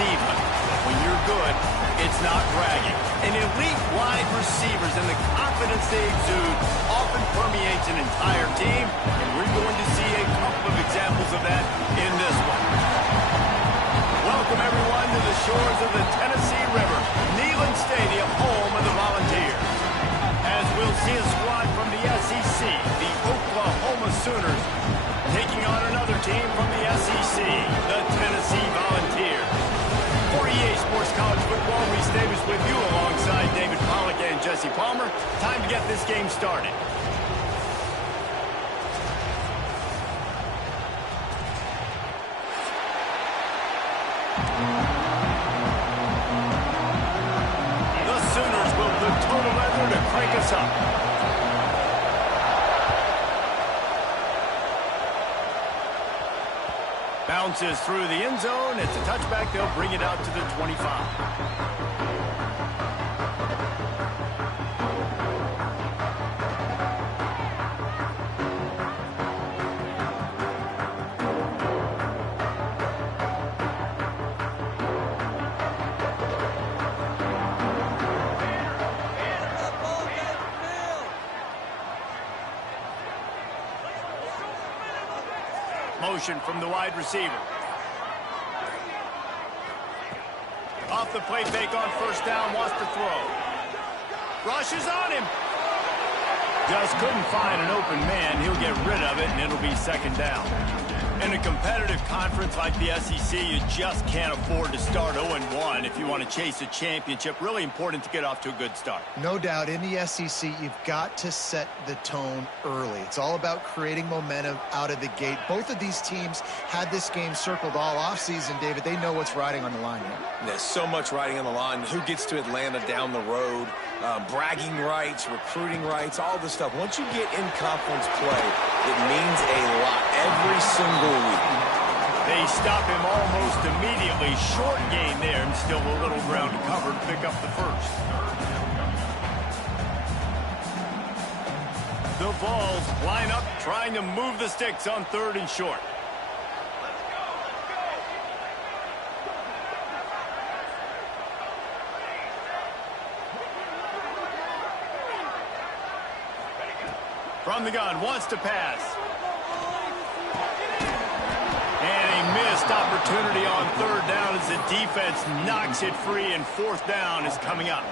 diva. When you're good, it's not bragging. And elite wide receivers and the confidence they exude often permeates an entire team, and we're going to see a couple of examples of that in this one. Welcome, everyone, to the shores of the Tennessee River, Neyland Stadium, home of the Volunteers. As we'll see a squad from the SEC, the Oklahoma Sooners, taking on another team from the SEC, the Tennessee Volunteers. For EA Sports College Football, Reese Davis with you alongside David Pollack and Jesse Palmer. Time to get this game started. The Sooners will put total leather to crank us up. Bounces through the end zone. It's a touchback. They'll bring it out to the 25. Motion from the wide receiver. Off the play fake on first down, wants to throw. Rushes on him. Just couldn't find an open man. He'll get rid of it, and it'll be second down. In a competitive conference like the SEC, you just can't afford to start 0-1 if you want to chase a championship. Really important to get off to a good start. No doubt, in the SEC, you've got to set the tone early. It's all about creating momentum out of the gate. Both of these teams had this game circled all offseason, David. They know what's riding on the line here. There's so much riding on the line. Who gets to Atlanta down the road? Bragging rights, recruiting rights, all this stuff. Once you get in conference play, it means a lot every single week. They stop him almost immediately. Short gain there, and still a little ground to cover to pick up the first. The Vols line up, trying to move the sticks on 3rd and short. From the gun, wants to pass. And a missed opportunity on 3rd down as the defense knocks it free, and 4th down is coming up.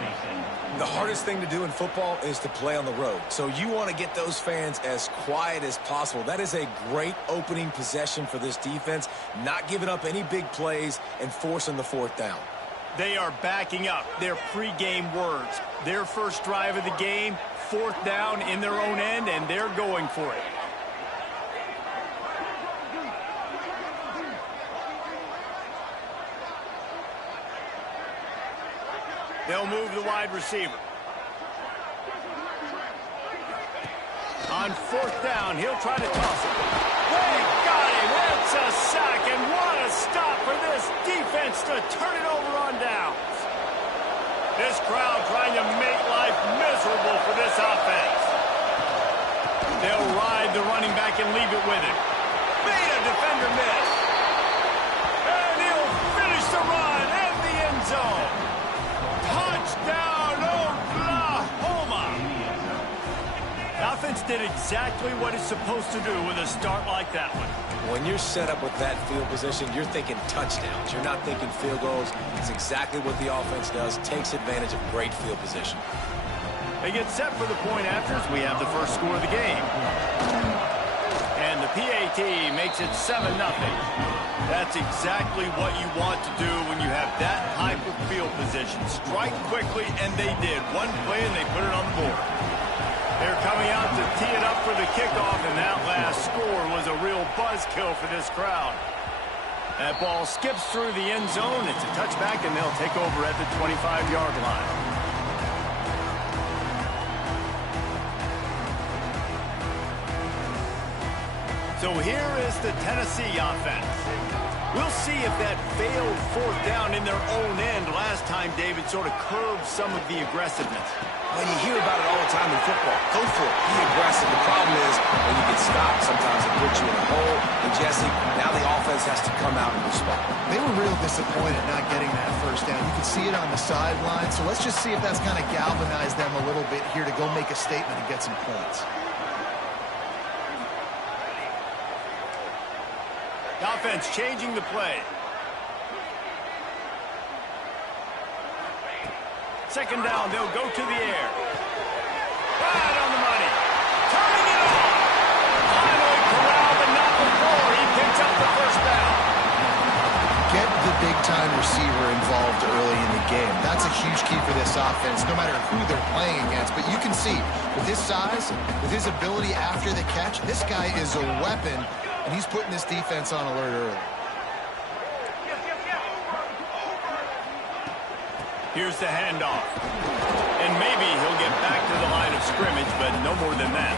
The hardest thing to do in football is to play on the road. So you want to get those fans as quiet as possible. That is a great opening possession for this defense, not giving up any big plays and forcing the 4th down. They are backing up their pregame words. Their first drive of the game, 4th down in their own end, and they're going for it. They'll move the wide receiver. On 4th down, he'll try to toss it. They got him. It's a sack, and what a stop for this defense to turn it over on downs. This crowd trying to make life miserable for this offense. They'll ride the running back and leave it with him. Made a defender miss. And he'll finish the run in the end zone. Touchdown, Oklahoma! Offense did exactly what it's supposed to do with a start like that one. When you're set up with that field position, you're thinking touchdowns. You're not thinking field goals. It's exactly what the offense does. Takes advantage of great field position. They get set for the point afters. We have the first score of the game. And the PAT makes it 7-0. That's exactly what you want to do when you have that type of field position. Strike quickly, and they did. One play, and they put it on the board. They're coming out to tee it up for the kickoff, and that last score was a real buzzkill for this crowd. That ball skips through the end zone. It's a touchback, and they'll take over at the 25-yard line. So here is the Tennessee offense. We'll see if that failed 4th down in their own end last time, David, sort of curbed some of the aggressiveness. Well, you hear about it all the time in football. Go for it. Be aggressive. The problem is when you get stopped, sometimes it puts you in a hole. And, Jesse, now the offense offense has to come out and respond. They were real disappointed not getting that first down. You could see it on the sideline. So let's just see if that's kind of galvanized them a little bit here to go make a statement and get some points. The offense changing the play. Second down, they'll go to the air. Right on the money. Turning it on. Finally corralled, but not before he picks up the first down. Get the big-time receiver involved early in the game. That's a huge key for this offense, no matter who they're playing against. But you can see, with his size, with his ability after the catch, this guy is a weapon, and he's putting this defense on alert early. Here's the handoff. And maybe he'll get back to the line of scrimmage, but no more than that.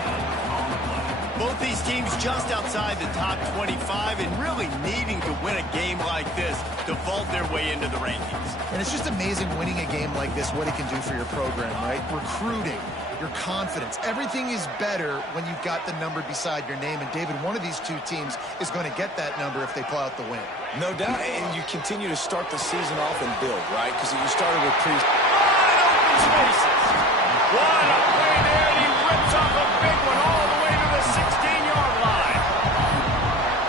Both these teams just outside the top 25 and really needing to win a game like this to vault their way into the rankings. And it's just amazing winning a game like this, what it can do for your program, right? Recruiting, your confidence. Everything is better when you've got the number beside your name. And, David, one of these two teams is going to get that number if they pull out the win. No doubt, and you continue to start the season off and build, right? Because you started with wide open spaces. What a play there, and he rips off a big one all the way to the 16-yard line.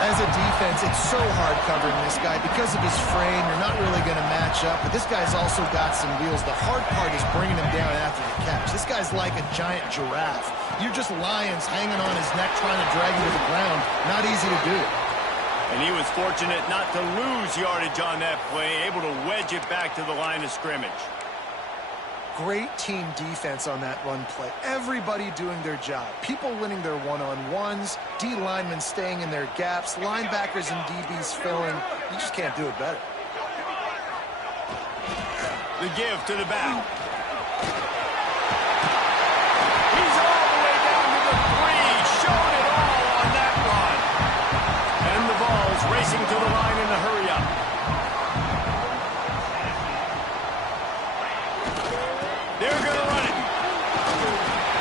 As a defense, it's so hard covering this guy. Because of his frame, you're not really going to match up. But this guy's also got some wheels. The hard part is bringing him down after the catch. This guy's like a giant giraffe. You're just lions hanging on his neck trying to drag him to the ground. Not easy to do. And he was fortunate not to lose yardage on that play, able to wedge it back to the line of scrimmage. Great team defense on that run play. Everybody doing their job. People winning their one-on-ones, D linemen staying in their gaps, linebackers and DBs filling. You just can't do it better. The give to the back. He's all the way down to the 3, showing it all on that run. And the Vols racing to the line in a hurry-up. They're going to run it.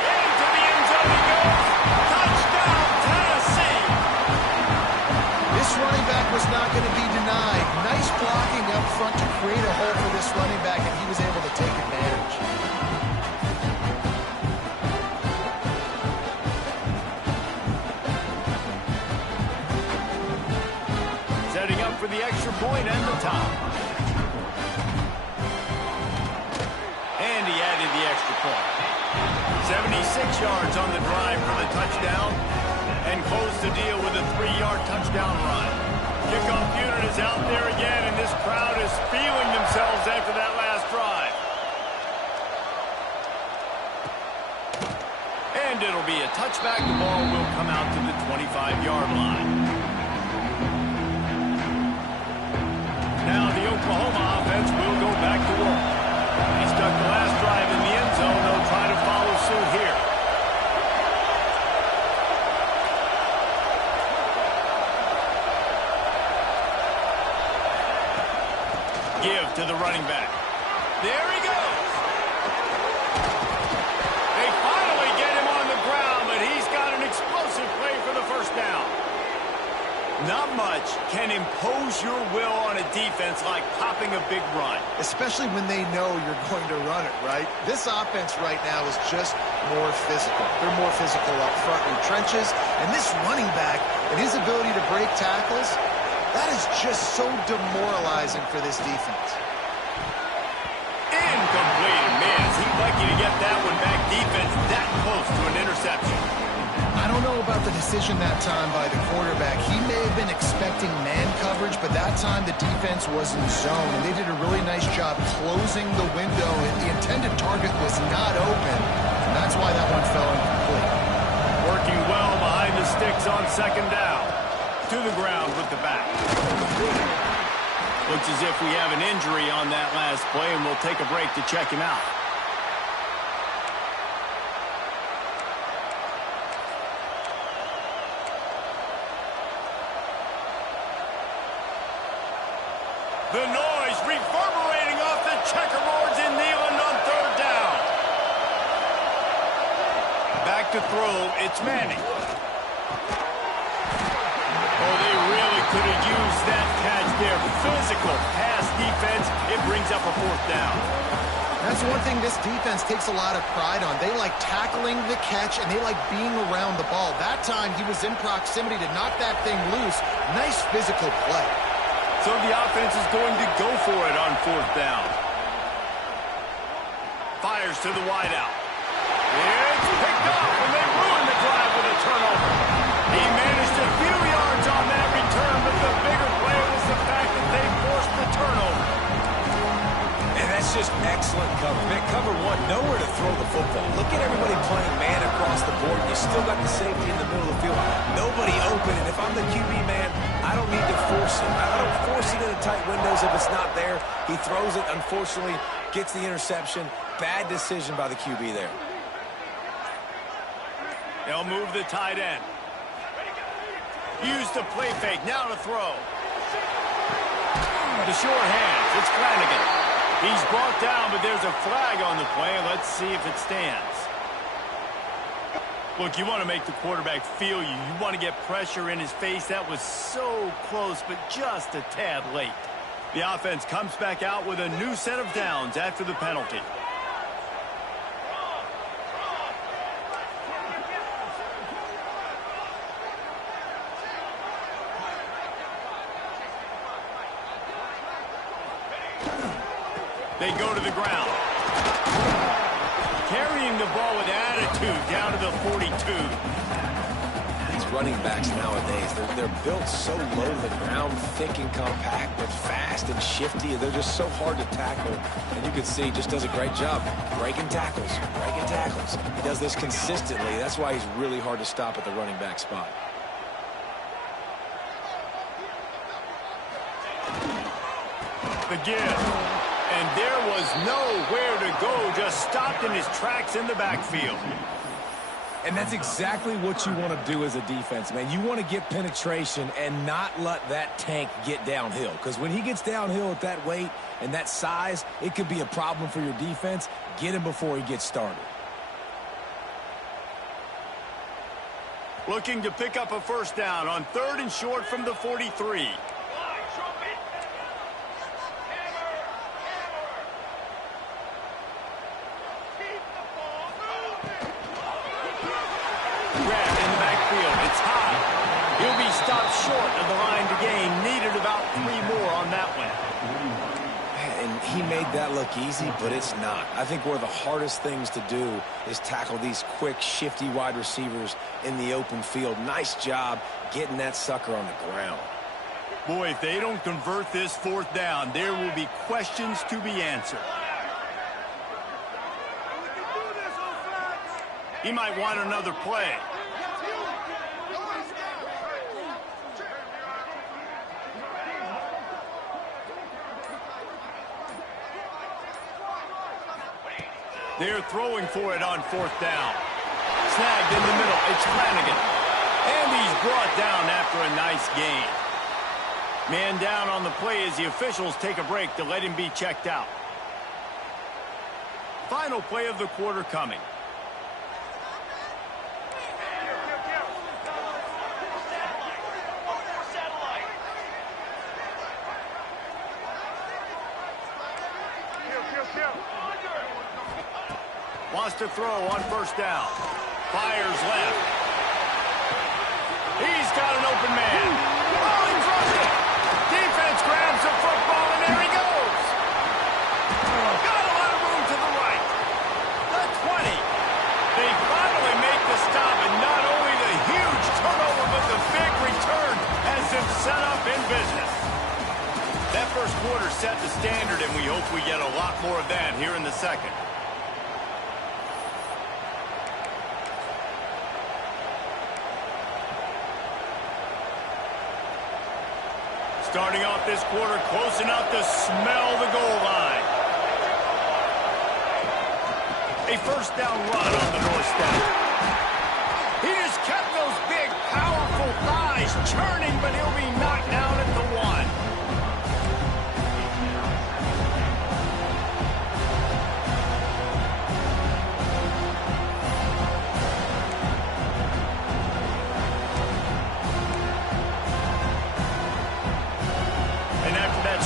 Into the end zone he goes. Touchdown, Tennessee. This running back was not going to be denied. Nice blocking up front to create a hole for this running back, and he was able to take advantage. Setting up for the extra point and the top. And he added the extra point. 76 yards on the drive for the touchdown. And closed the deal with a 3-yard touchdown run. Kickoff unit is out there again, and this crowd is feeling themselves after that last drive. And it'll be a touchback. The ball will come out to the 25-yard line. Now the Oklahoma offense will go back to work. He stuck the last drive in the end zone. They'll try to follow suit here. Give to the running back. There he goes. They finally get him on the ground, but he's got an explosive play for the first down. Not much can impose your will on a defense like popping a big run. Especially when they know you're going to run it, right? This offense right now is just more physical. They're more physical up front in trenches. And this running back and his ability to break tackles, that is just so demoralizing for this defense. Incomplete. Man, is he lucky to get that one back. Defense that close to an interception. I don't know about the decision that time by the quarterback. He may have been expecting man coverage, but that time the defense was in zone, and they did a really nice job closing the window. The intended target was not open, and that's why that one fell incomplete. Working well behind the sticks on second down. To the ground with the back. Looks as if we have an injury on that last play, and we'll take a break to check him out. The noise reverberating off the checkerboards in Neyland on third down. Back to throw, it's Manning. Oh, they really could have used that catch there. Physical pass defense. It brings up a fourth down. That's one thing this defense takes a lot of pride on. They like tackling the catch, and they like being around the ball. That time, he was in proximity to knock that thing loose. Nice physical play. So the offense is going to go for it on fourth down. Fires to the wideout. It's picked off, and they ruin the drive with a turnover. He managed a few yards on that return, but the bigger play was the fact that they forced the turnover. And that's just excellent cover. Man, cover one, nowhere to throw the football. Look at everybody playing man across the board. You still got the safety in the middle of the field. Nobody open, and if I'm the QB man, I don't need to force it. I don't force it into tight windows if it's not there. He throws it, unfortunately, gets the interception. Bad decision by the QB there. They'll move the tight end. Use the play fake. Now to throw. The short hands. It's Flanagan. He's brought down, but there's a flag on the play. Let's see if it stands. Look, you want to make the quarterback feel you. You want to get pressure in his face. That was so close, but just a tad late. The offense comes back out with a new set of downs after the penalty. They go to the ground. Carrying the ball with attitude down to the 42. These running backs nowadays, they're built so low to the ground, thick and compact, but fast and shifty. They're just so hard to tackle. And you can see he just does a great job breaking tackles, breaking tackles. He does this consistently. That's why he's really hard to stop at the running back spot. The give. And there was nowhere to go, just stopped in his tracks in the backfield. And that's exactly what you want to do as a defense, man. You want to get penetration and not let that tank get downhill. Because when he gets downhill at that weight and that size, it could be a problem for your defense. Get him before he gets started. Looking to pick up a first down on 3rd and short from the 43. He'll be stopped short of the line to gain. Needed about 3 more on that one. And he made that look easy, but it's not. I think one of the hardest things to do is tackle these quick, shifty wide receivers in the open field. Nice job getting that sucker on the ground. Boy, if they don't convert this 4th down, there will be questions to be answered. He might want another play. They're throwing for it on 4th down. Snagged in the middle. It's Flanagan. And he's brought down after a nice gain. Man down on the play as the officials take a break to let him be checked out. Final play of the quarter coming. Wants to throw on 1st down. Fires left. He's got an open man. Oh, he dropped it. Defense grabs the football, and there he goes. Got a lot of room to the right. The 20. They finally make the stop, and not only the huge turnover, but the big return has them set up in business. That first quarter set the standard, and we hope we get a lot more of that here in the second. Starting off this quarter close enough to smell the goal line. A first down run on the north step. He just kept those big, powerful thighs churning, but he'll be knocked down at the 1.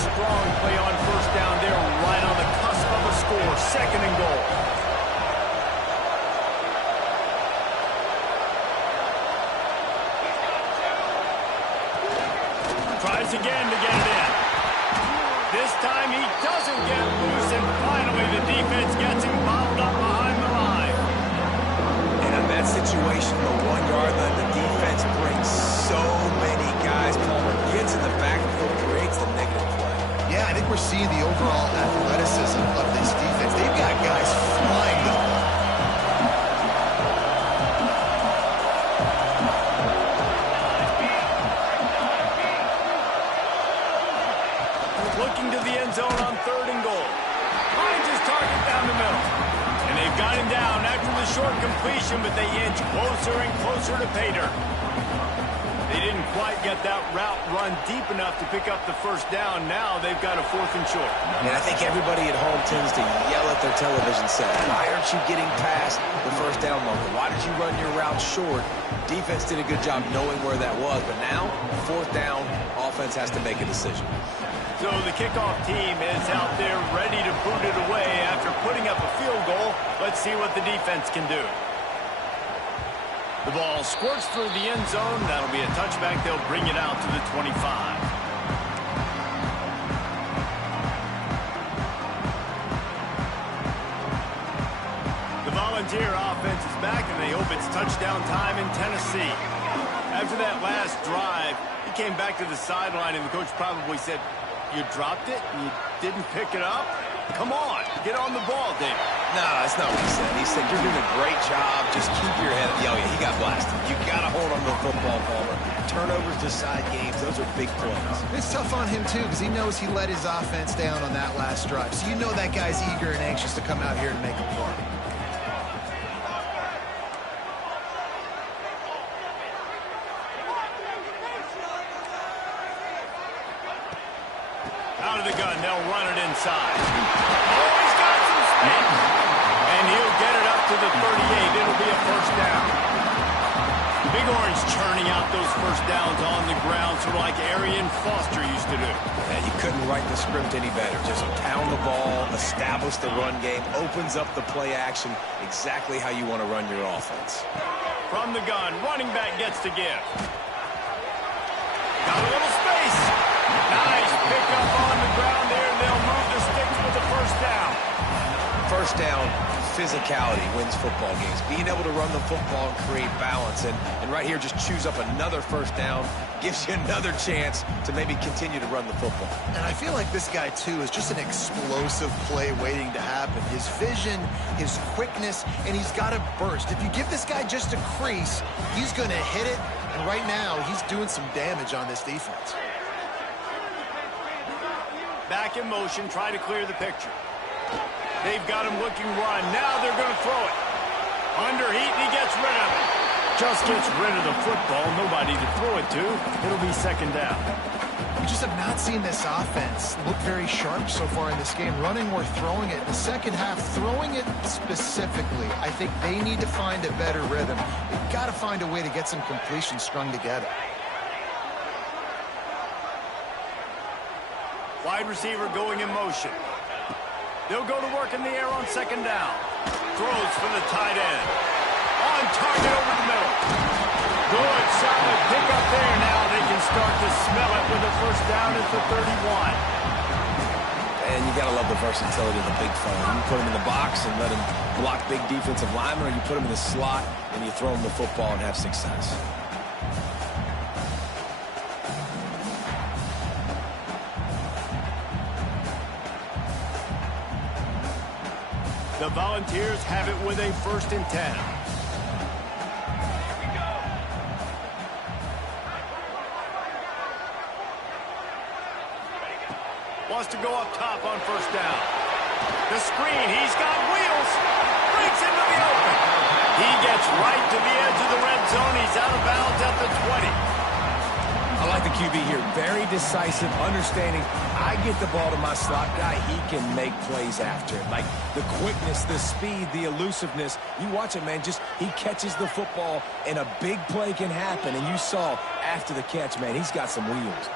strong play on first down there, right on the cusp of a score. Second and goal. Tries again to get it in. This time he doesn't get loose, and finally the defense gets him bobbled up behind the line. And in that situation, the 1 yard line, the defense brings so many guys. Palmer gets in the backfield, creates the negative play. Yeah, I think we're seeing the overall athleticism of this defense. They've got guys flying the ball. Looking to the end zone on third and goal. Finds his target down the middle. And they've got him down after the short completion, but they inch closer and closer to pay dirt. They didn't quite get that route run deep enough to pick up the first down. Now they've got a 4th and short. And I think everybody at home tends to yell at their television set. Why aren't you getting past the first down marker? Why did you run your route short? Defense did a good job knowing where that was, but now, 4th down, offense has to make a decision. So the kickoff team is out there ready to boot it away after putting up a field goal. Let's see what the defense can do. The ball squirts through the end zone. That'll be a touchback. They'll bring it out to the 25. The Volunteer offense is back, and they hope it's touchdown time in Tennessee. After that last drive, he came back to the sideline, and the coach probably said, "You dropped it and you didn't pick it up? Come on, get on the ball, Dave." No, that's not what he said. He said, "You're doing a great job. Just keep your head." Oh, yeah, he got blasted. You got to hold on to the football, Palmer. Turnovers decide games. Those are big plays. It's tough on him, too, because he knows he let his offense down on that last drive. So you know that guy's eager and anxious to come out here and make a play. Out of the gun, they'll run it inside. Oh, he's got some space. And he'll get it up to the 38. It'll be a first down. Big Orange churning out those first downs on the ground, sort of like Arian Foster used to do. Yeah, you couldn't write the script any better. Just pound the ball, establish the run game, opens up the play action, exactly how you want to run your offense. From the gun, running back gets to give. Got a little space. Nice pick up on the ground there. They'll move the sticks with the first down. First down, physicality wins football games. Being able to run the football and create balance. And right here, just choose up another first down. Gives you another chance to maybe continue to run the football. And I feel like this guy, too, is just an explosive play waiting to happen. His vision, his quickness, and he's got a burst. If you give this guy just a crease, he's going to hit it. And right now, he's doing some damage on this defense. Back in motion, try to clear the picture. They've got him looking run. Now they're going to throw it. Under heat, and he gets rid of it. Just gets rid of the football. Nobody to throw it to. It'll be second down. We just have not seen this offense look very sharp so far in this game, running or throwing it. In the second half, throwing it specifically, I think they need to find a better rhythm. They've got to find a way to get some completions strung together. Wide receiver going in motion. They'll go to work in the air on second down. Throws for the tight end. On target over the middle. Good, solid pick up there. Now they can start to smell it with a first down at the 31. And you got to love the versatility of the big fella. You put him in the box and let him block big defensive linemen, or you put him in the slot and you throw him the football and have success. The Volunteers have it with a 1st and 10. Wants to go up top on first down. The screen, he's got wheels. Breaks into the open. He gets right to the edge of the red zone. He's out of bounds at the 20. I like the QB here. Very decisive, understanding. I get the ball to my slot guy. He can make plays after it. Like the quickness, the speed, the elusiveness. You watch it, man. Just he catches the football, and a big play can happen. And you saw after the catch, man, he's got some wheels.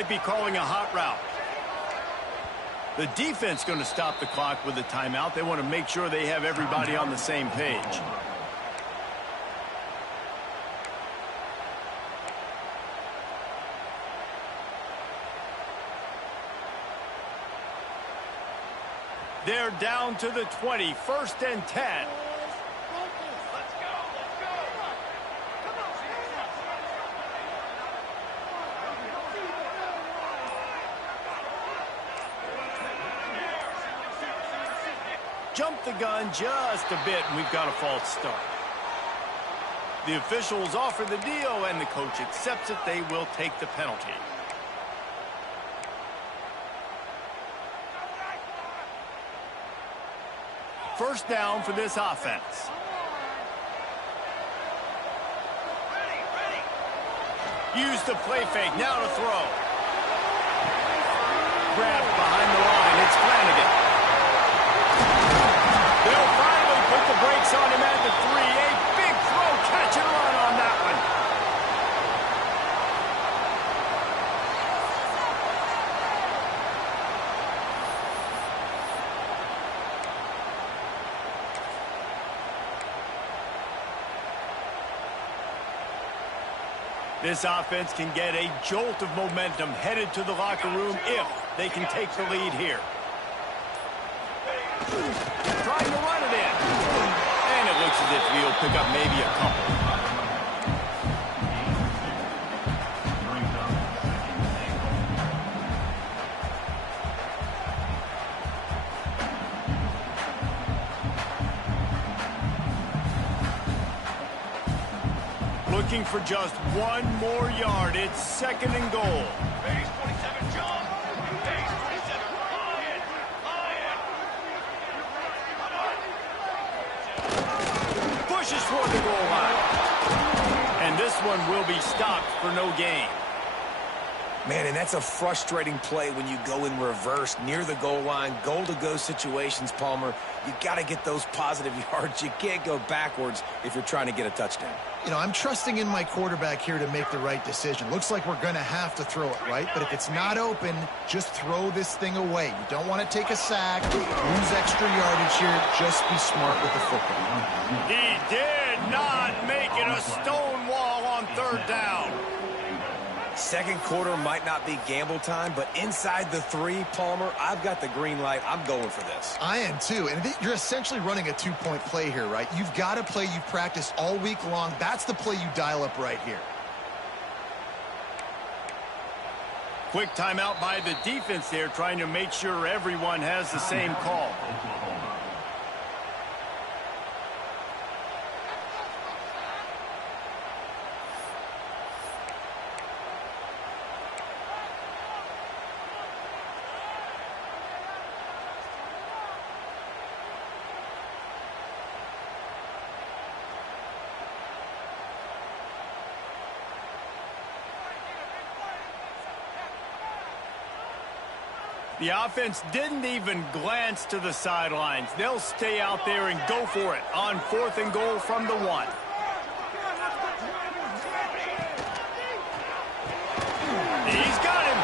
Might be calling a hot route. The defense going to stop the clock with a timeout. They want to make sure they have everybody on the same page. They're down to the 20, 1st and 10. Jump the gun just a bit, and we've got a false start. The officials offer the deal, and the coach accepts it. They will take the penalty. First down for this offense. Use the play fake, now to throw. Grabbed behind the line, it's Flanagan. They'll finally put the brakes on him at the 3. A big throw, catch and run on that one. This offense can get a jolt of momentum headed to the locker room if they can take the lead here. Trying to run it in. And it looks as if he'll pick up maybe a couple. Looking for just one more yard. It's 2nd and goal. Base 27, John. Base 27, Lion. Pushes toward the goal line. And this one will be stopped for no gain. Man, and that's a frustrating play when you go in reverse near the goal line. Goal-to-go situations, Palmer. You got to get those positive yards. You can't go backwards if you're trying to get a touchdown. You know, I'm trusting in my quarterback here to make the right decision. Looks like we're going to have to throw it, right? But if it's not open, just throw this thing away. You don't want to take a sack, lose extra yardage here. Just be smart with the football. He did not make it a stone wall on 3rd down. Second quarter might not be gamble time, but inside the 3, Palmer, I've got the green light. I'm going for this. I am too. And you're essentially running a 2-point play here, right? You've got a play you've practiced all week long. That's the play you dial up right here. Quick timeout by the defense there, trying to make sure everyone has the same call. The offense didn't even glance to the sidelines. They'll stay out there and go for it on 4th and goal from the 1. He's got him.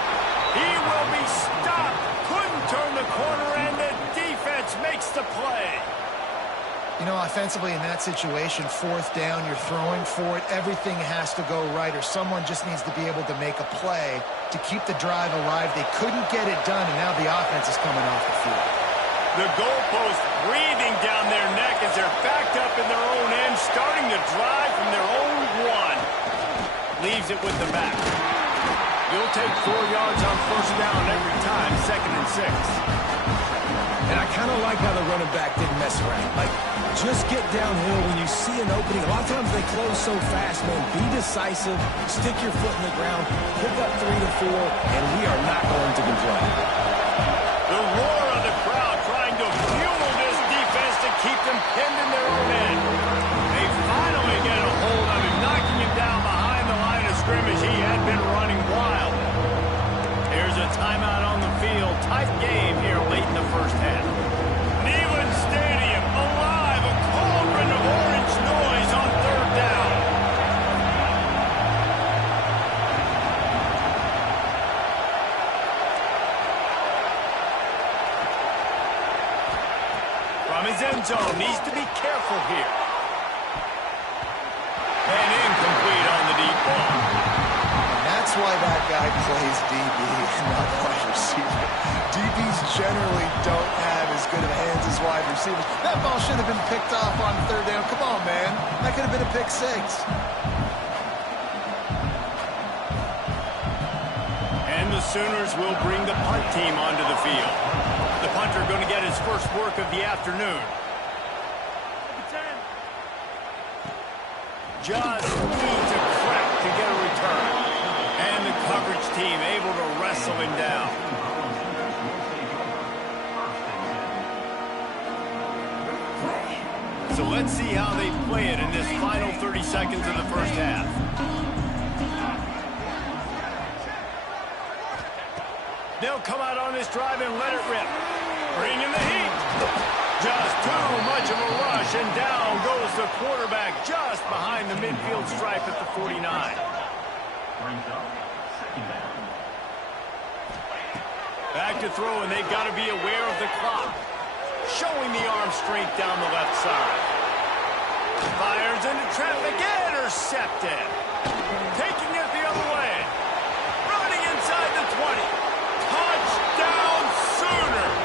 He will be stopped. Couldn't turn the corner, and the defense makes the play. You know, offensively in that situation, 4th down, you're throwing for it. Everything has to go right, or someone just needs to be able to make a play to keep the drive alive. They couldn't get it done, and now the offense is coming off the field. The goalpost breathing down their neck as they're backed up in their own end, starting to drive from their own 1. Leaves it with the back. You'll take 4 yards on 1st down every time, 2nd and 6. And I kind of like how the running back didn't mess around. Like, just get downhill when you see an opening. A lot of times they close so fast, man. Be decisive, stick your foot in the ground, pick up 3 to 4, and we are not going to complain. The roar of the crowd trying to fuel this defense to keep them pinned in their own end. They finally get a hold of him, knocking him down behind the line of scrimmage. He had been running wild. Here's a timeout on the field. Tight game here late in the first half. Neyland Stadium alive, a cauldron of orange noise on 3rd down. zone. Needs to be careful here. And incomplete on the deep ball. And that's why that guy plays DB and not wide receiver. DBs generally don't have as good of hands as wide receivers. That ball should have been picked off on third down. Come on, man. That could have been a pick six. And the Sooners will bring the punt team onto the field. The punter going to get his first work of the afternoon. Just needs a crack to get a return. And the coverage team able to wrestle him down. So let's see how they play it in this final 30 seconds of the first half. They'll come out on this drive and let it rip. Bring in the heat. Just too much of a rush, and down goes the quarterback just behind the midfield stripe at the 49. Back to throw, and they've got to be aware of the clock. Showing the arm strength down the left side. Fires into traffic, intercepted. Taking it the other way. Running inside the 20. Touchdown Sooners!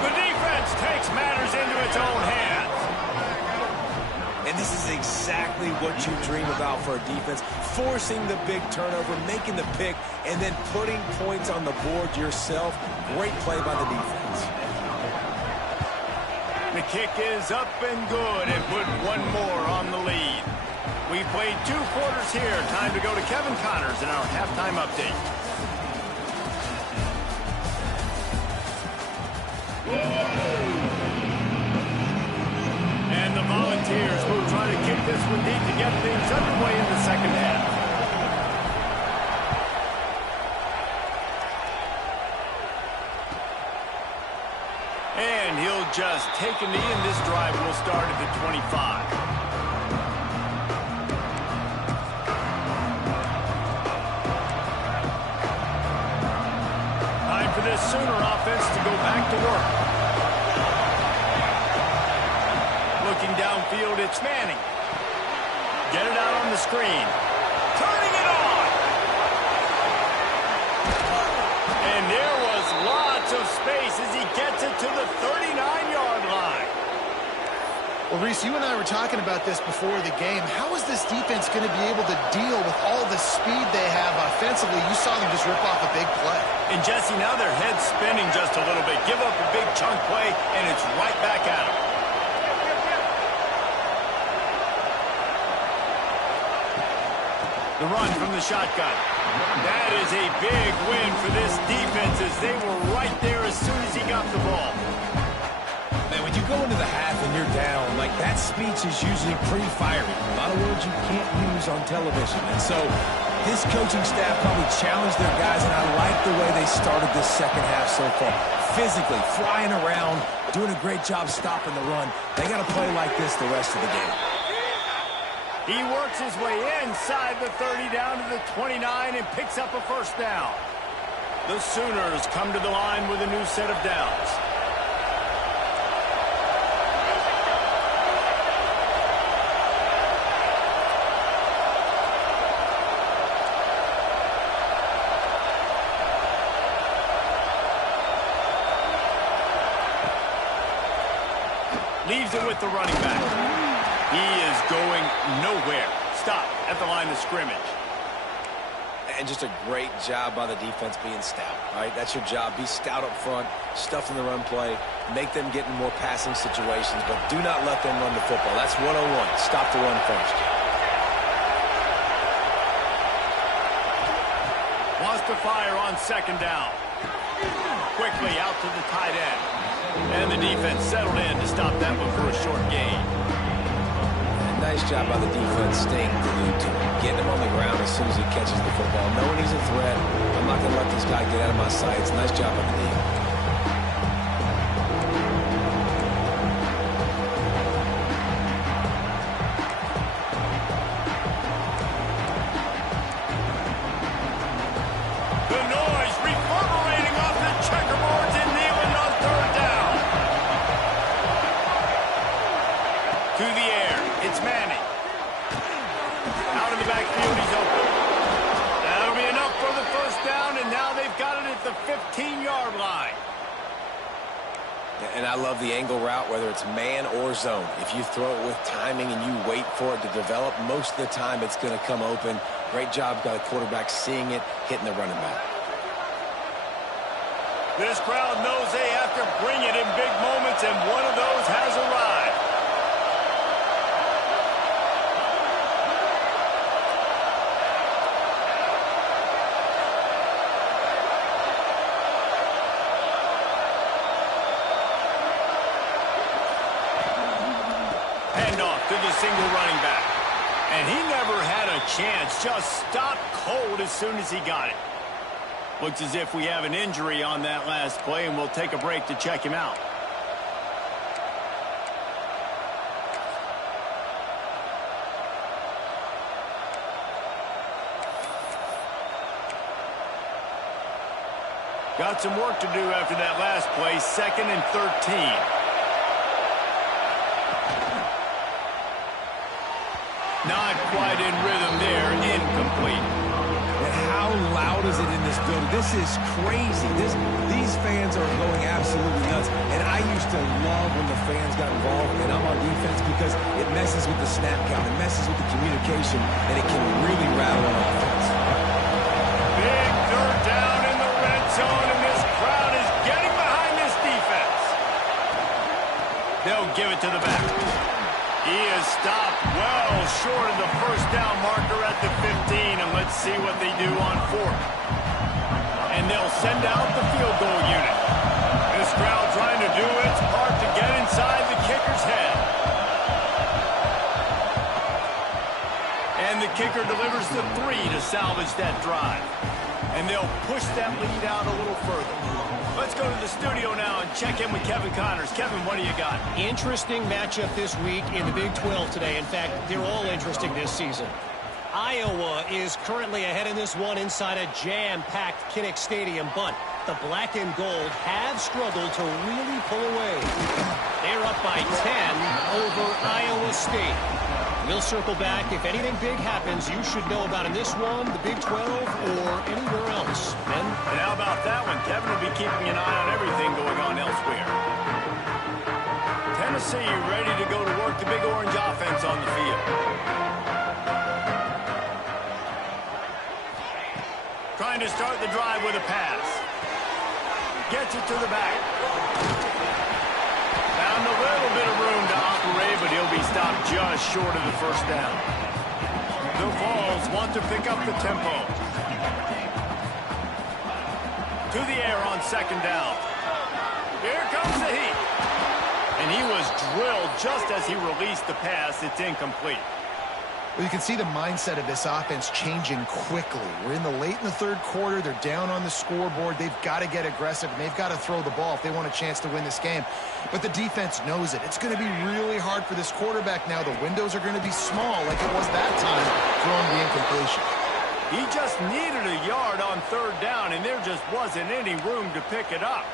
The defense takes matters into its own hands. And this is exactly what you dream about for a defense. Forcing the big turnover, making the pick, and then putting points on the board yourself. Great play by the defense. The kick is up and good, and put one more on the lead. We've played 2 quarters here. Time to go to Kevin Connors in our halftime update. And the Volunteers will try to kick this one deep to get things underway in the second half. And he'll just take a knee, and this drive will start at the 25. Time for this Sooner offense to go back to work. Looking downfield, it's Manning. Get it out on the screen. Turning it on. And there was lots of space as he gets it to the 39-yard line. Well, Reese, you and I were talking about this before the game. How is this defense going to be able to deal with all the speed they have offensively? You saw them just rip off a big play. And Jesse, now their head's spinning just a little bit. Give up a big chunk play, and it's right back at them. The run from the shotgun. That is a big win for this defense as they were right there as soon as he got the ball. Man, when you go into the half and you're down, like that speech is usually pretty fiery. A lot of words you can't use on television. And so this coaching staff probably challenged their guys, and I like the way they started this second half so far. Physically, flying around, doing a great job stopping the run. They got to play like this the rest of the game. He works his way inside the 30 down to the 29 and picks up a first down. The Sooners come to the line with a new set of downs. Leaves it with the running back. He is going nowhere. Stop at the line of scrimmage. And just a great job by the defense being stout. All right, that's your job. Be stout up front, stuff in the run play, make them get in more passing situations, but do not let them run the football. That's 101. Stop the run first. Wants to fire on second down. Quickly out to the tight end. And the defense settled in to stop that one for a short gain. Nice job by the defense staying glued to him, getting him on the ground as soon as he catches the football, knowing he's a threat. I'm not going to let this guy get out of my sights. Nice job by the defense. The noise reverberating off the checkerboards and kneeling on third down. To the air. It's Manning. Out in the backfield, he's open. That'll be enough for the first down, and now they've got it at the 15-yard line. And I love the angle route, whether it's man or zone. If you throw it with timing and you wait for it to develop, most of the time it's going to come open. Great job by the quarterback seeing it, hitting the running back. This crowd knows they have to bring it in big moments, and one of those has arrived. Handoff to the single running back. And he never had a chance, just stopped cold as soon as he got it. Looks as if we have an injury on that last play, and we'll take a break to check him out. Got some work to do after that last play, 2nd and 13. Not quite in rhythm there, incomplete. And how loud is it in this building? This is crazy. These fans are going absolutely nuts. And I used to love when the fans got involved, and I'm on defense because it messes with the snap count, it messes with the communication, and it can really rattle an offense. Big third down in the red zone, and this crowd is getting behind this defense. They'll give it to the back. He is stopped well short of the first down marker at the 15, and let's see what they do on 4th. And they'll send out the field goal unit. This crowd trying to do its part to get inside the kicker's head. And the kicker delivers the 3 to salvage that drive. And they'll push that lead out a little further. Let's go to the studio now and check in with Kevin Connors. Kevin, what do you got? Interesting matchup this week in the Big 12 today. In fact, they're all interesting this season. Iowa is currently ahead in this one inside a jam-packed Kinnick Stadium, but the black and gold have struggled to really pull away. They're up by 10 over Iowa State. We'll circle back. If anything big happens, you should know about in this one, the Big 12, or anywhere else. Ben? And how about that one? Kevin will be keeping an eye on everything going on elsewhere. Tennessee ready to go to work the Big Orange offense on the field. Trying to start the drive with a pass. Gets it to the back. Found a little bit of room to operate, but he'll be stopped just short of the first down. The Vols want to pick up the tempo. To the air on 2nd down. Here comes the heat. And he was drilled just as he released the pass. It's incomplete. Well, you can see the mindset of this offense changing quickly. We're in the late in the 3rd quarter. They're down on the scoreboard. They've got to get aggressive, and they've got to throw the ball if they want a chance to win this game. But the defense knows it. It's going to be really hard for this quarterback now. The windows are going to be small like it was that time throwing the incompletion. He just needed a yard on 3rd down, and there just wasn't any room to pick it up.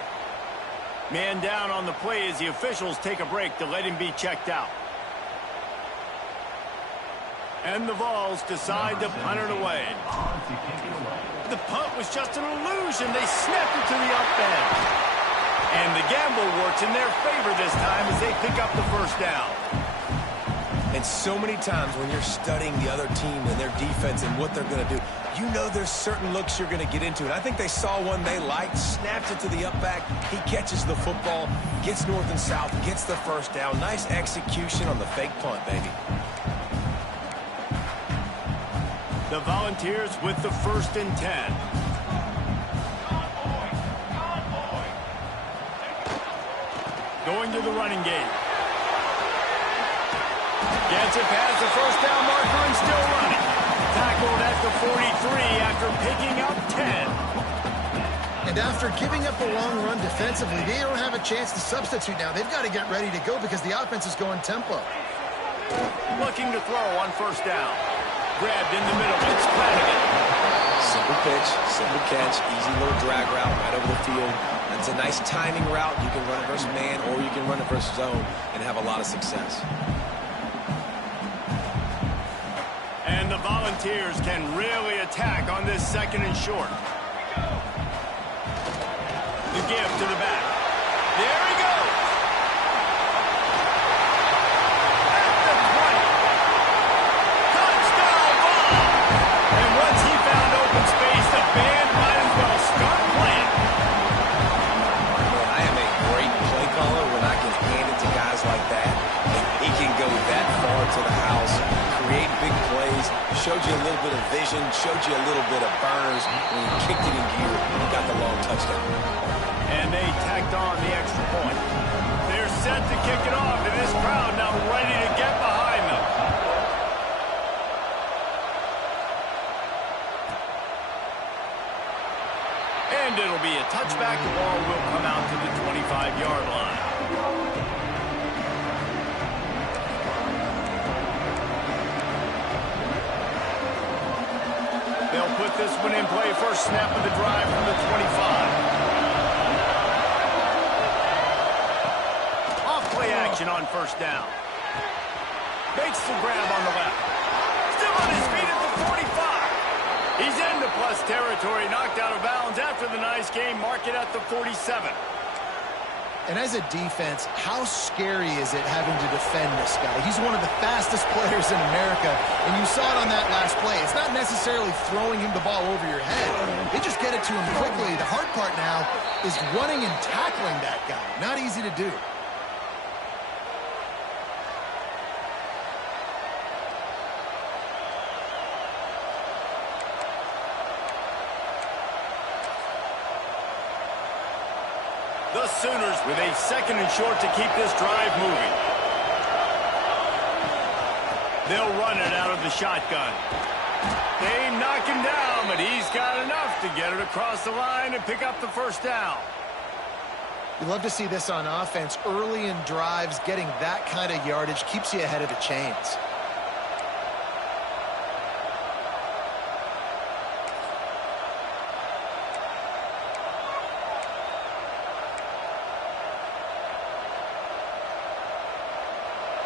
Man down on the play as the officials take a break to let him be checked out. And the Vols decide to punt it away. The punt was just an illusion. They snapped it to the up end. And the gamble works in their favor this time as they pick up the first down. And so many times when you're studying the other team and their defense and what they're going to do, you know there's certain looks you're going to get into. And I think they saw one they liked, snaps it to the up back. He catches the football, gets north and south, gets the first down. Nice execution on the fake punt, baby. The Volunteers with the 1st and 10. Going to the running game. Gets it past the first down marker and still running. Tackled at the 43 after picking up 10. And after giving up a long run defensively, they don't have a chance to substitute now. They've got to get ready to go because the offense is going tempo. Looking to throw on 1st down. Grabbed in the middle. It's Flanagan. Simple pitch, simple catch, easy little drag route right over the field. It's a nice timing route. You can run it versus man or you can run it versus zone and have a lot of success. Volunteers can really attack on this second and short. The give to the back. There he goes. At the 20. Touchdown ball. And once he found open space, the band might as well start playing. Man, I am a great play caller when I can hand it to guys like that. And he can go that far to the house, create big plays, showed you a little bit of vision, showed you a little bit of burners. When he kicked it in gear, he got the long touchdown. And they tacked on the extra point. They're set to kick it off, and this crowd now ready to get behind them. And it'll be a touchback. The ball will come out to the 25-yard line. They'll put this one in play. First snap of the drive from the 25. Play action on first down. Makes the grab on the left. Still on his feet at the 45. He's into plus territory, knocked out of bounds after the nice game. Mark it at the 47. And as a defense, how scary is it having to defend this guy? He's one of the fastest players in America, and you saw it on that last play. It's not necessarily throwing him the ball over your head. They just get it to him quickly. The hard part now is running and tackling that guy. Not easy to do. The Sooners with a second and short to keep this drive moving. They'll run it out of the shotgun. They knock him down, but he's got enough to get it across the line and pick up the first down. You love to see this on offense. Early in drives, getting that kind of yardage keeps you ahead of the chains.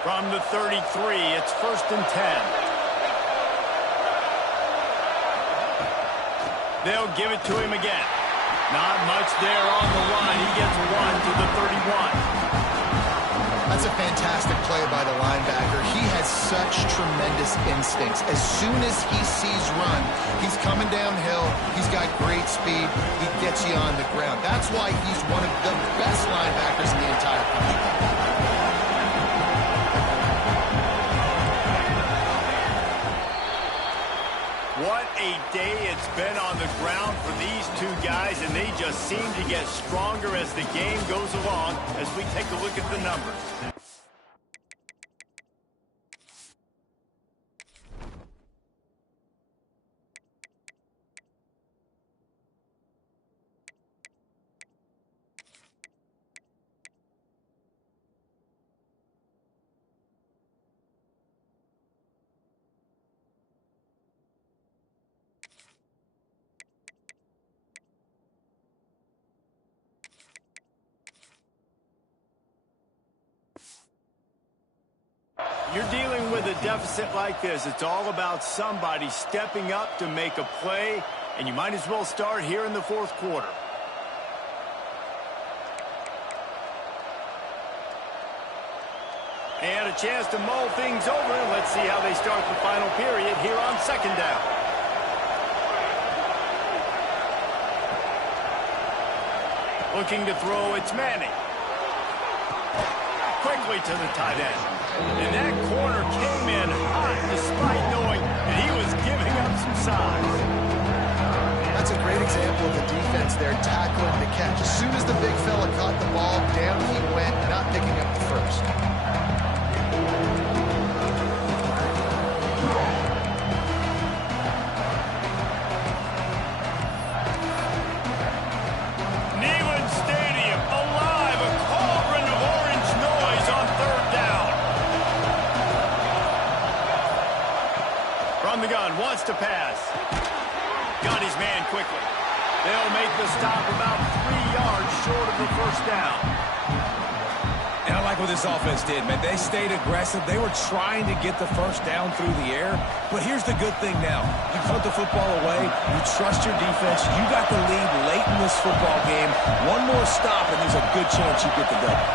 From the 33, it's first and 10. They'll give it to him again. Not much there on the line. He gets one to the 31. That's a fantastic play by the linebacker. He has such tremendous instincts. As soon as he sees run, he's coming downhill. He's got great speed. He gets you on the ground. That's why he's one of the best linebackers in the entire country. What a day it's been on the ground for these two guys, and they just seem to get stronger as the game goes along as we take a look at the numbers. You're dealing with a deficit like this. It's all about somebody stepping up to make a play, and you might as well start here in the fourth quarter. And a chance to mull things over. Let's see how they start the final period here on second down. Looking to throw, it's Manning. Quickly to the tight end. And that corner came in hot despite knowing that he was giving up some size. That's a great example of the defense there tackling the catch. As soon as the big fella caught the ball, down he went, not picking up the first. Wants to pass. Got his man quickly. They'll make the stop about 3 yards short of the first down. And I like like what this offense did, man. They stayed aggressive. They were trying to get the first down through the air. But here's the good thing now. You punt the football away. You trust your defense. You got the lead late in this football game. One more stop, and there's a good chance you get the double.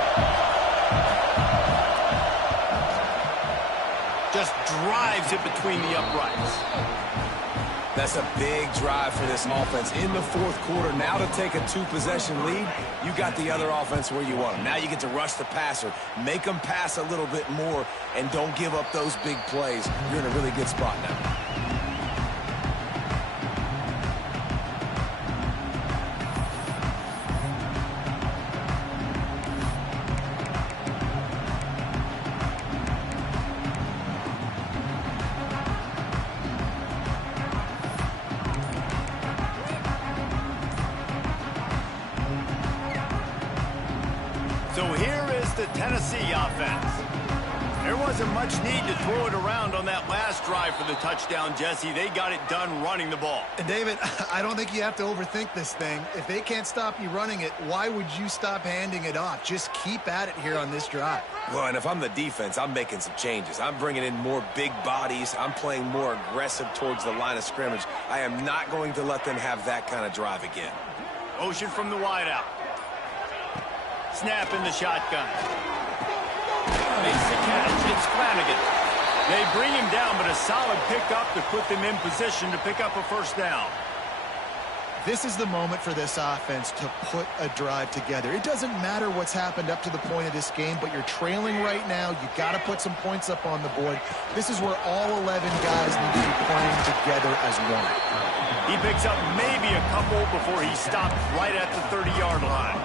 Just drives it between the uprights. That's a big drive for this offense in the fourth quarter. Now to take a 2-possession lead, you got the other offense where you want them. Now you get to rush the passer, make them pass a little bit more, and don't give up those big plays. You're in a really good spot now. So here is the Tennessee offense. There wasn't much need to throw it around on that last drive for the touchdown, Jesse. They got it done running the ball. And David, I don't think you have to overthink this thing. If they can't stop you running it, why would you stop handing it off? Just keep at it here on this drive. Well, and if I'm the defense, I'm making some changes. I'm bringing in more big bodies. I'm playing more aggressive towards the line of scrimmage. I am not going to let them have that kind of drive again. Motion from the wideout. Snap in the shotgun. Makes the catch. It's Flanagan. They bring him down, but a solid pickup to put them in position to pick up a first down. This is the moment for this offense to put a drive together. It doesn't matter what's happened up to the point of this game, but you're trailing right now. You got to put some points up on the board. This is where all 11 guys need to be playing together as one. He picks up maybe a couple before he stopped right at the 30-yard line.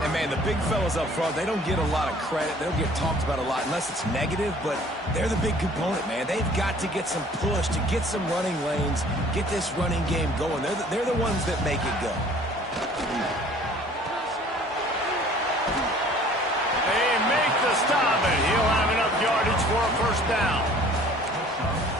And, man, the big fellas up front, they don't get a lot of credit. They don't get talked about a lot unless it's negative, but they're the big component, man. They've got to get some push, to get some running lanes, get this running game going. They're the ones that make it go. They make the stop, and he'll have enough yardage for a first down.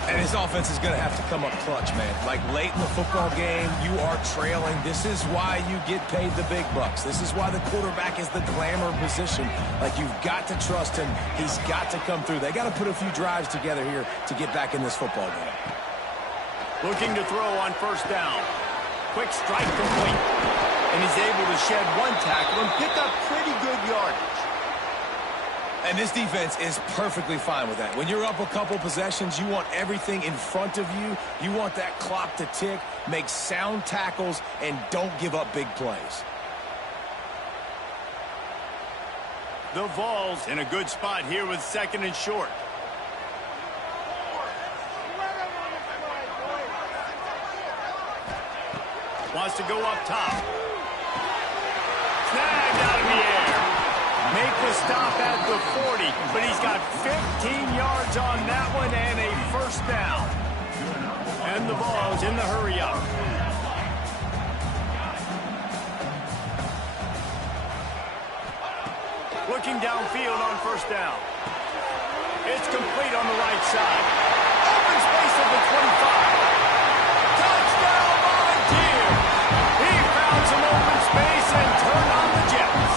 And his offense is going to have to come up clutch, man. Like late in the football game, you are trailing. This is why you get paid the big bucks. This is why the quarterback is the glamour position. Like, you've got to trust him. He's got to come through. They got to put a few drives together here to get back in this football game. Looking to throw on first down. Quick strike complete. And he's able to shed one tackle and pick up pretty good yardage. And this defense is perfectly fine with that. When you're up a couple possessions, you want everything in front of you. You want that clock to tick, make sound tackles, and don't give up big plays. The Vols in a good spot here with second and short. Wants to go up top. Snagged out of the air. Make the stop at the 40, but he's got 15 yards on that one and a first down. And the Vols in the hurry-up. Looking downfield on first down. It's complete on the right side. Open space at the 25. Touchdown Volunteers! He found some open space and turned on the Jets.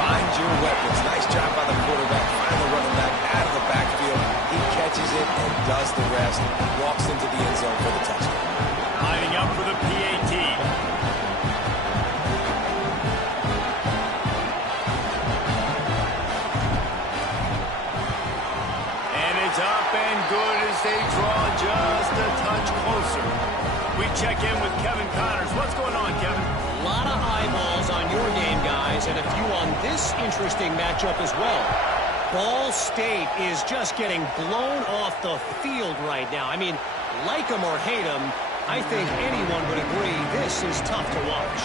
Find your weapons. Nice job by the quarterback. Find the running back out of the backfield. He catches it and does the rest. Walks into the end zone for the touchdown. Lining up for the PAT. And it's up and good as they draw just a touch closer. We check in with Kevin Connors. What's going on, Kevin? A lot of eyeballs on your game, guys, and a few on this interesting matchup as well. Ball State is just getting blown off the field right now. I mean, like them or hate them, I think anyone would agree this is tough to watch.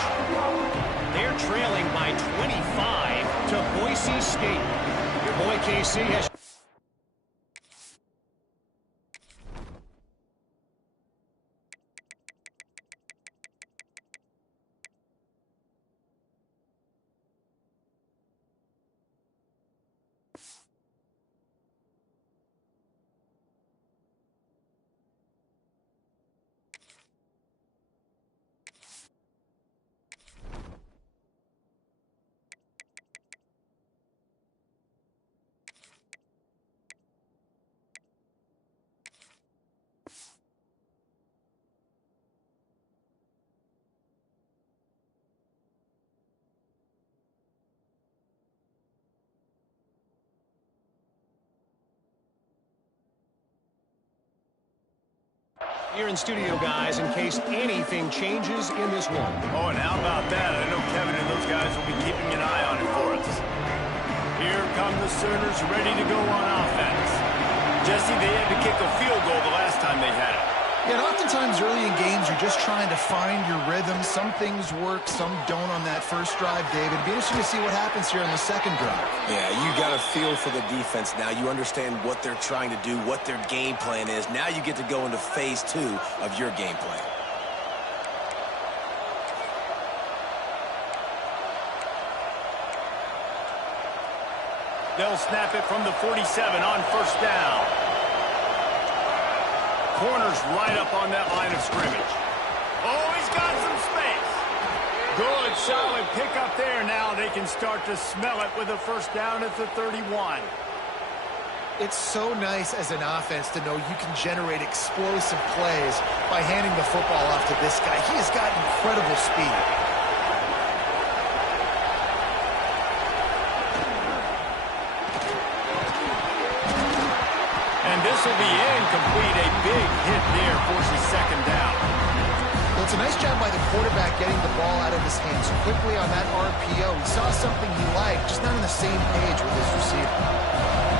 They're trailing by 25 to Boise State. Your boy KC has... Here in studio, guys, in case anything changes in this one. Oh, and how about that? I know Kevin and those guys will be keeping an eye on it for us. Here come the Sooners ready to go on offense. Jesse, they had to kick a field goal the last time they had it. Yeah, and oftentimes early in games, you're just trying to find your rhythm. Some things work, some don't on that first drive, David. It'd be interesting to see what happens here on the second drive. Yeah, you got a feel for the defense now. You understand what they're trying to do, what their game plan is. Now you get to go into phase 2 of your game plan. They'll snap it from the 47 on first down. Corner's right up on that line of scrimmage. Oh, he's got some space. Good, solid pickup there. Now they can start to smell it with a first down at the 31. It's so nice as an offense to know you can generate explosive plays by handing the football off to this guy. He has got incredible speed. This will be incomplete. A big hit there forces second down. Well, it's a nice job by the quarterback getting the ball out of his hands quickly on that RPO. He saw something he liked, just not on the same page with his receiver.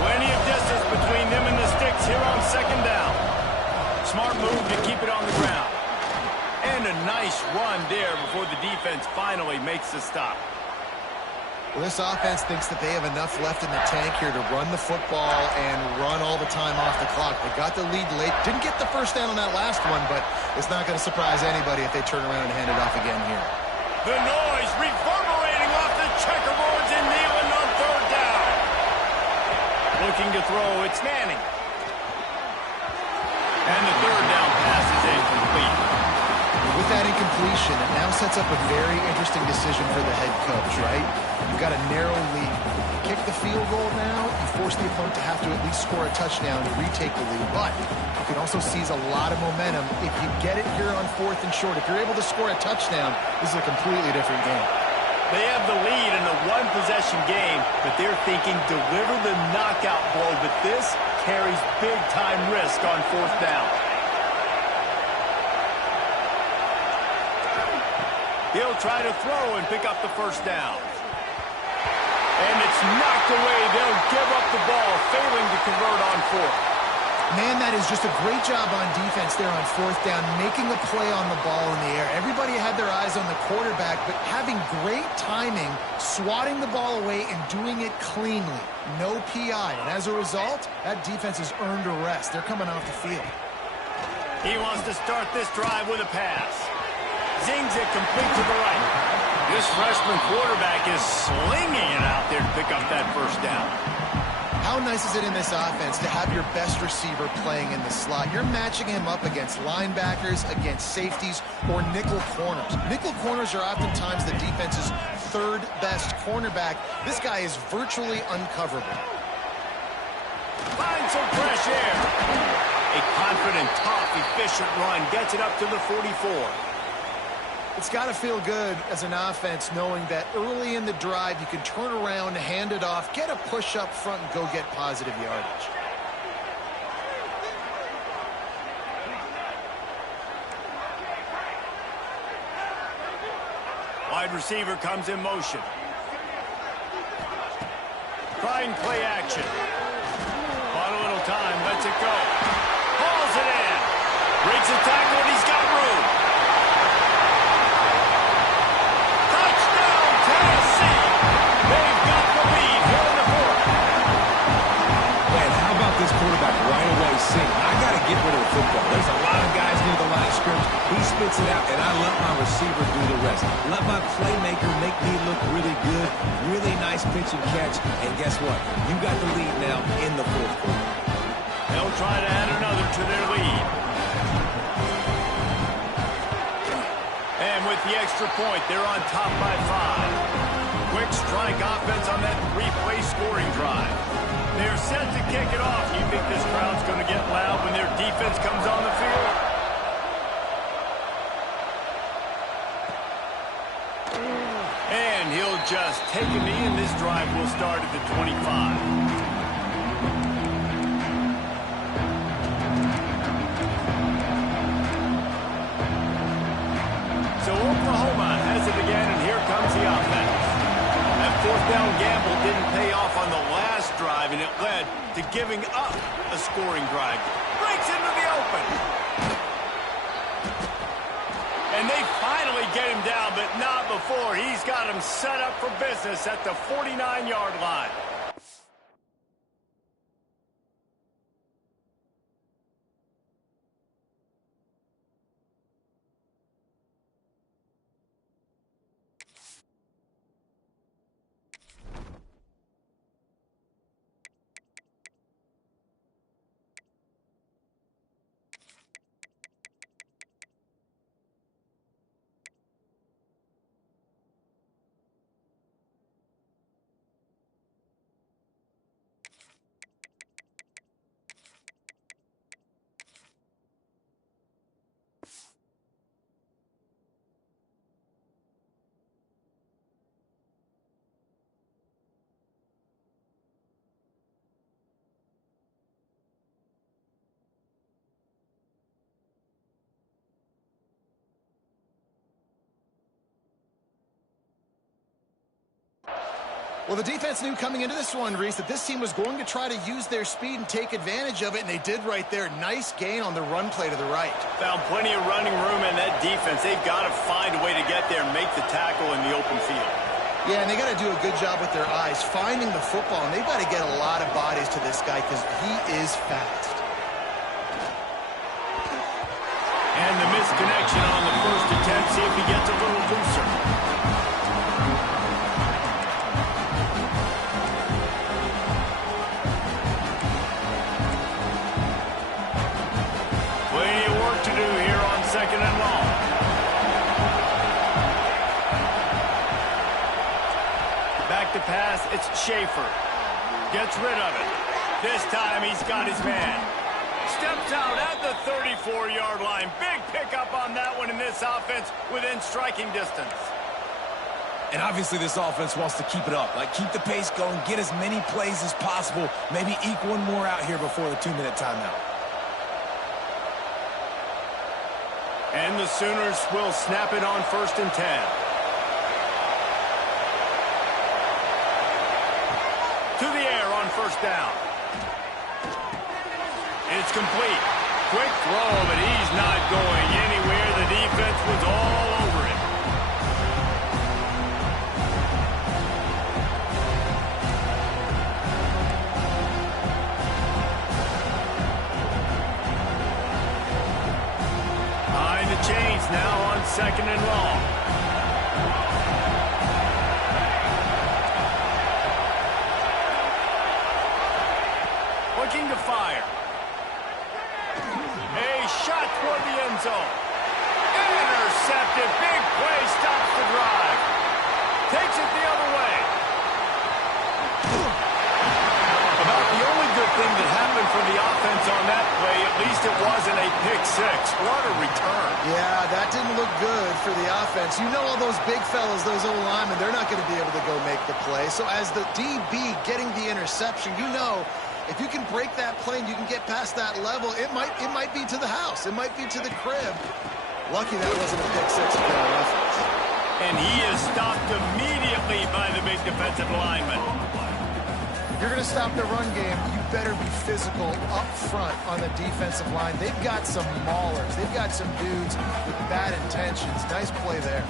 Plenty of distance between them and the sticks here on second down. Smart move to keep it on the ground. And a nice run there before the defense finally makes the stop. Well, this offense thinks that they have enough left in the tank here to run the football and run all the time off the clock. They got the lead late. Didn't get the first down on that last one, but it's not going to surprise anybody if they turn around and hand it off again here. The noise reverberating off the checkerboards and kneeling on third down. Looking to throw, it's Manning. And the third down pass is incomplete. With that incompletion, it now sets up a very interesting decision for the head coach, right? You've got a narrow lead. You kick the field goal now, you force the opponent to have to at least score a touchdown to retake the lead. But you can also seize a lot of momentum if you get it here on 4th and short. If you're able to score a touchdown, this is a completely different game. They have the lead in a one-possession game, but they're thinking deliver the knockout blow. But this carries big-time risk on 4th down. He'll try to throw and pick up the first down. And it's knocked away. They'll give up the ball, failing to convert on 4th. Man, that is just a great job on defense there on 4th down, making a play on the ball in the air. Everybody had their eyes on the quarterback, but having great timing, swatting the ball away and doing it cleanly. No PI. And as a result, that defense has earned a rest. They're coming off the field. He wants to start this drive with a pass. Zings it complete to the right. This freshman quarterback is slinging it out there to pick up that first down. How nice is it in this offense to have your best receiver playing in the slot? You're matching him up against linebackers, against safeties, or nickel corners. Nickel corners are oftentimes the defense's 3rd best cornerback. This guy is virtually uncoverable. Finds some fresh air. A confident, tough, efficient run gets it up to the 44. It's got to feel good as an offense knowing that early in the drive you can turn around, hand it off, get a push up front, and go get positive yardage. Wide receiver comes in motion. Trying play action. Bought a little time, lets it go. Hauls it in. Breaks the tackle, and he's got room. Quarterback right away saying, I got to get rid of the football. There's a lot of guys near the line of scrimmage. He spits it out, and I let my receiver do the rest. Let my playmaker make me look really good. Really nice pitch and catch. And guess what? You got the lead now in the 4th quarter. They'll try to add another to their lead. And with the extra point, they're on top by 5. Quick strike offense on that 3-play scoring drive. They're set to kick it off. You think this crowd's going to get loud when their defense comes on the field? And he'll just take a knee, and this drive will start at the 25. to giving up a scoring drive. Breaks into the open. And they finally get him down, but not before. He's got him set up for business at the 49-yard line. Well, the defense knew coming into this one, Reese, that this team was going to try to use their speed and take advantage of it, and they did right there. Nice gain on the run play to the right. Found plenty of running room in that defense. They've got to find a way to get there and make the tackle in the open field. Yeah, and they got to do a good job with their eyes, finding the football, and they've got to get a lot of bodies to this guy because he is fast. And the misconnection on the first attempt. See if he gets a little looser. Plenty of work to do here on 2nd and long. Back to pass, it's Schaefer. Gets rid of it. This time he's got his man. Steps out at the 34-yard line. Big pickup on that one in this offense within striking distance. And obviously this offense wants to keep it up. Like, keep the pace going, get as many plays as possible, maybe eke one more out here before the 2-minute timeout. And the Sooners will snap it on 1st and 10. To the air on 1st down. It's complete. Quick throw, but he's not going anywhere. The defense was all over it. Behind the chains now on 2nd and long. Looking to fire. A shot toward the end zone. Intercepted. Big play. Stops the drive. Takes it the other way. About the only good thing that happened for the offense on that play, at least it wasn't a pick six. What a return. Yeah, that didn't look good for the offense. You know all those big fellas, those O-linemen, they're not going to be able to go make the play. So as the DB getting the interception, you know, if you can break that play and you can get past that level, it might be to the house. It might be to the crib. Lucky that wasn't a pick six for our offense. And he is stopped immediately by the big defensive lineman. If you're going to stop the run game, you better be physical up front on the defensive line. They've got some maulers. They've got some dudes with bad intentions. Nice play there.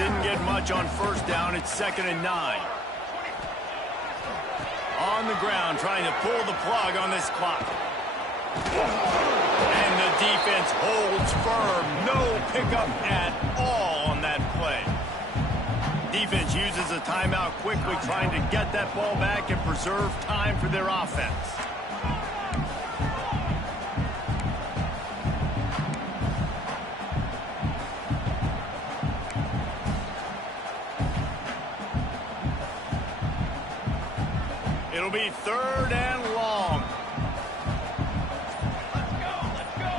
Didn't get much on 1st down. It's 2nd and 9. On the ground, trying to pull the plug on this clock. And the defense holds firm. No pickup at all on that play. Defense uses a timeout quickly, trying to get that ball back and preserve time for their offense. It'll be 3rd and long. Let's go.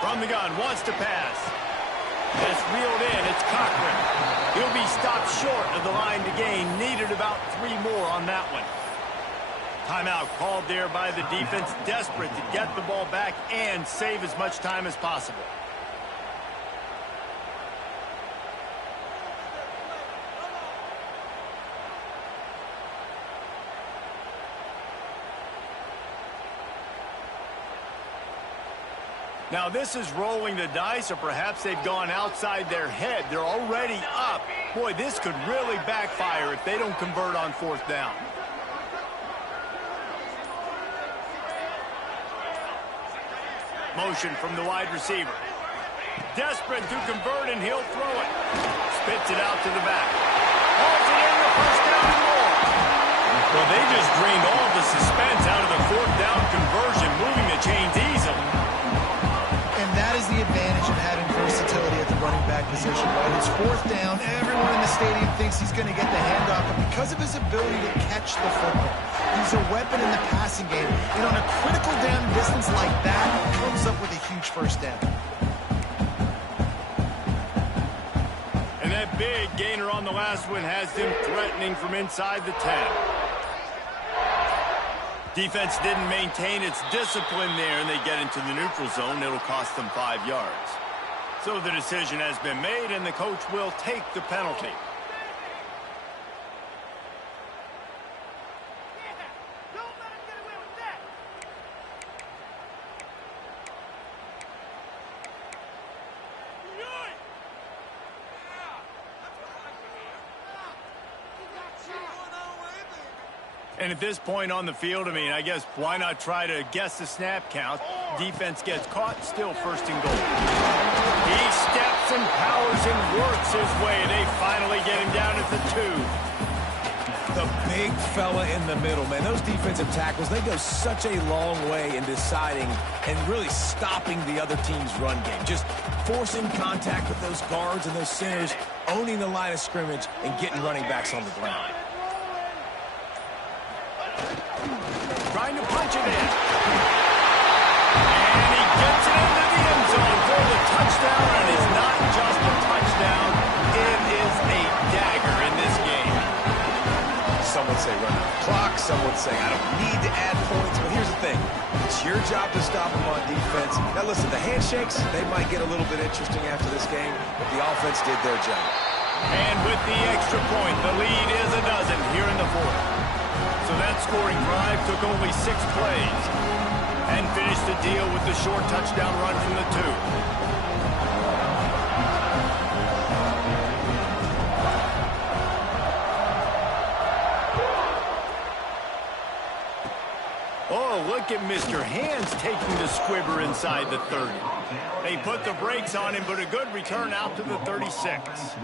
From the gun, wants to pass. It's reeled in. It's Cochran. He'll be stopped short of the line to gain. Needed about 3 more on that one. Timeout called there by the defense. Desperate to get the ball back and save as much time as possible. Now, this is rolling the dice, or perhaps they've gone outside their head. They're already up. Boy, this could really backfire if they don't convert on fourth down. Motion from the wide receiver. Desperate to convert, and he'll throw it. Spits it out to the back. Hauls it in, the first down and more. Well, they just drained all the suspense out of the fourth down conversion, moving the chains easily. And that is the advantage of having versatility at the running back position, right? It's fourth down. Everyone in the stadium thinks he's going to get the handoff, but because of his ability to catch the football, he's a weapon in the passing game. And on a critical down distance like that, he comes up with a huge first down. And that big gainer on the last one has them threatening from inside the 10. Defense didn't maintain its discipline there, and they get into the neutral zone. It'll cost them 5 yards. So the decision has been made, and the coach will take the penalty. And at this point on the field, I mean, I guess why not try to guess the snap count? Defense gets caught, still first and goal. He steps and powers and works his way. They finally get him down at the 2. The big fella in the middle, man. Those defensive tackles, they go such a long way in deciding and really stopping the other team's run game. Just forcing contact with those guards and those centers, owning the line of scrimmage, and getting running backs on the ground. Trying to punch it in. And he gets it into the end zone for the touchdown, and it's not just a touchdown. It is a dagger in this game. Some would say run out the clock. Some would say I don't need to add points. But here's the thing. It's your job to stop them on defense. Now, listen, the handshakes, they might get a little bit interesting after this game, but the offense did their job. And with the extra point, the lead is a dozen here in the fourth. So that scoring drive took only 6 plays and finished the deal with the short touchdown run from the 2. Oh, look at Mr. Hands taking the squibber inside the 30. They put the brakes on him, but a good return out to the 36.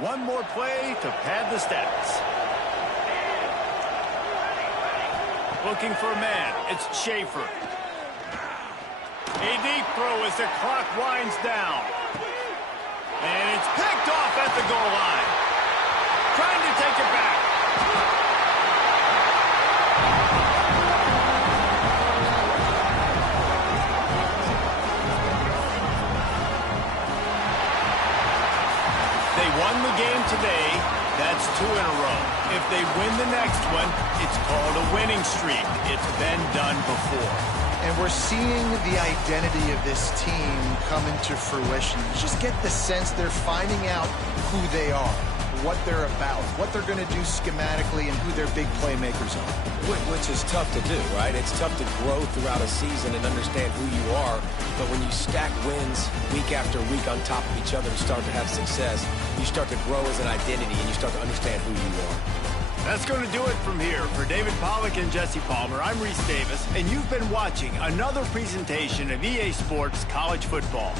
One more play to pad the stats. Looking for a man. It's Schaefer. A deep throw as the clock winds down. And it's picked off at the goal line. Trying to take it back. They won the game today. That's 2 in a row. If they win the next one, it's called a winning streak. It's been done before. And we're seeing the identity of this team come into fruition. You just get the sense they're finding out who they are, what they're about, what they're going to do schematically, and who their big playmakers are. Which is tough to do, right? It's tough to grow throughout a season and understand who you are. But when you stack wins week after week on top of each other and start to have success, you start to grow as an identity and you start to understand who you are. That's going to do it from here. For David Pollack and Jesse Palmer, I'm Reese Davis, and you've been watching another presentation of EA Sports College Football.